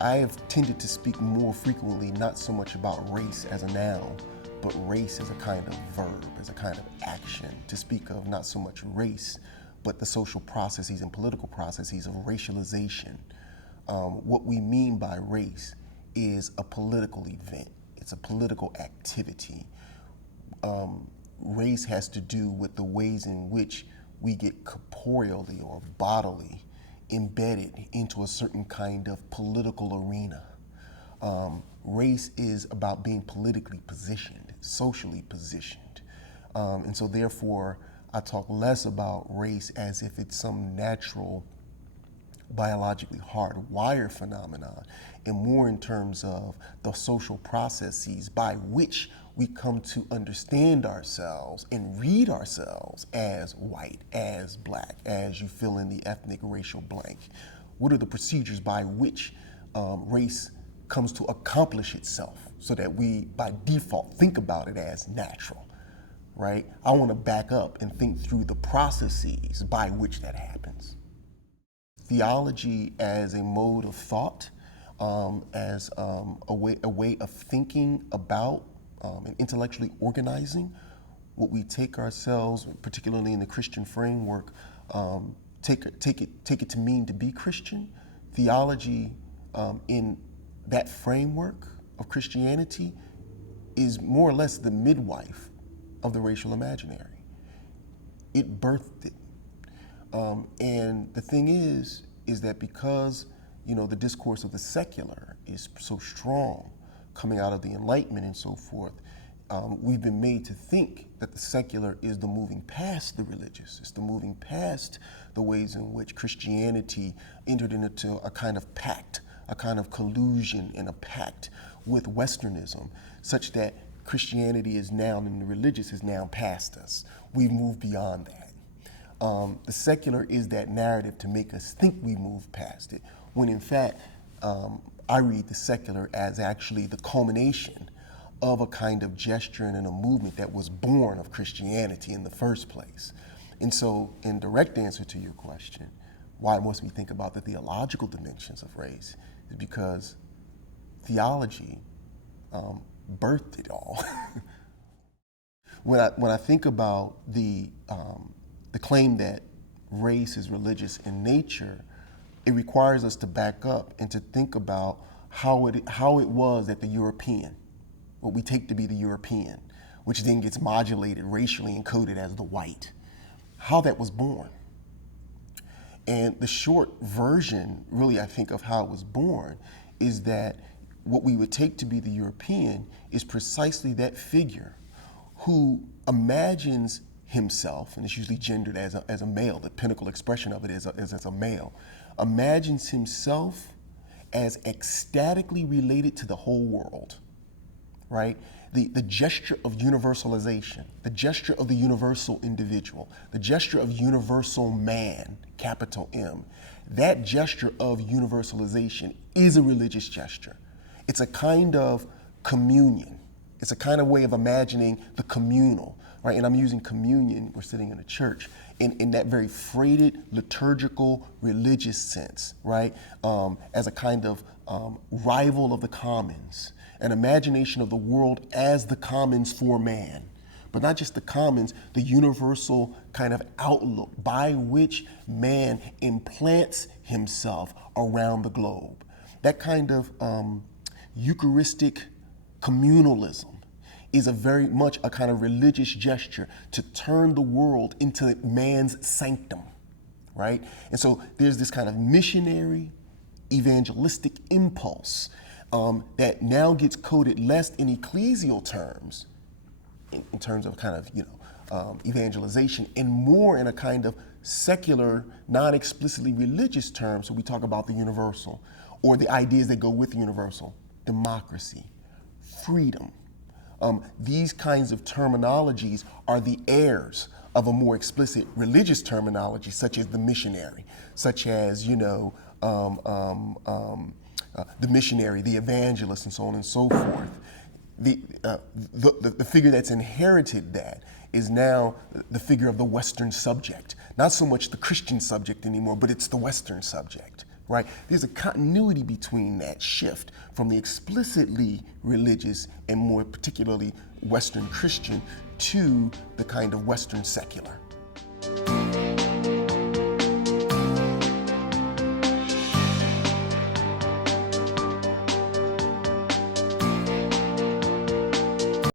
I have tended to speak more frequently not so much about race as a noun, but race as a kind of verb, as a kind of action, to speak of not so much race, but the social processes and political processes of racialization. What we mean by race is a political event. It's a political activity. Race has to do with the ways in which we get corporeally or bodily embedded into a certain kind of political arena. Race is about being politically positioned, socially positioned. And so therefore, I talk less about race as if it's some natural, biologically hardwired phenomenon, and more in terms of the social processes by which we come to understand ourselves and read ourselves as white, as black, as you fill in the ethnic racial blank. What are the procedures by which race comes to accomplish itself so that we, by default, think about it as natural, right? I want to back up and think through the processes by which that happens. Theology as a mode of thought, as a way of thinking about and intellectually organizing what we take ourselves, particularly in the Christian framework, take it to mean to be Christian. Theology in that framework of Christianity is more or less the midwife of the racial imaginary. It birthed it. And the thing is that because, the discourse of the secular is so strong coming out of the Enlightenment and so forth, we've been made to think that the secular is the moving past the religious. It's the moving past the ways in which Christianity entered into a kind of pact, a kind of collusion and a pact with Westernism, such that Christianity is now, and the religious is now past us. We've moved beyond that. The secular is that narrative to make us think we moved past it, when in fact, I read the secular as actually the culmination of a kind of gesture and a movement that was born of Christianity in the first place. And so, in direct answer to your question, why must we think about the theological dimensions of race, is because theology birthed it all. When I think about the claim that race is religious in nature, it requires us to back up and to think about how it was that the European, what we take to be the European, which then gets modulated racially and coded as the white, how that was born. And the short version, really, I think, of how it was born is that what we would take to be the European is precisely that figure who imagines himself, and it's usually gendered as a male, the pinnacle expression of it is as a male, imagines himself as ecstatically related to the whole world, right? The gesture of universalization, the gesture of the universal individual, the gesture of universal man, capital M, that gesture of universalization is a religious gesture. It's a kind of communion. It's a kind of way of imagining the communal, right? And I'm using communion, we're sitting in a church, in that very freighted, liturgical, religious sense, right? As a kind of rival of the commons, an imagination of the world as the commons for man. But not just the commons, the universal kind of outlook by which man implants himself around the globe. That kind of Eucharistic communalism is very much a kind of religious gesture to turn the world into man's sanctum, right? And so there's this kind of missionary, evangelistic impulse that now gets coded less in ecclesial terms, in terms of kind of, evangelization, and more in a kind of secular, non-explicitly religious terms. So we talk about the universal, or the ideas that go with the universal: democracy, freedom. These kinds of terminologies are the heirs of a more explicit religious terminology, such as the missionary, such as, the missionary, the evangelist, and so on and so forth. The figure that's inherited that is now the figure of the Western subject. Not so much the Christian subject anymore, but it's the Western subject, right? There's a continuity between that shift from the explicitly religious and more particularly Western Christian to the kind of Western secular.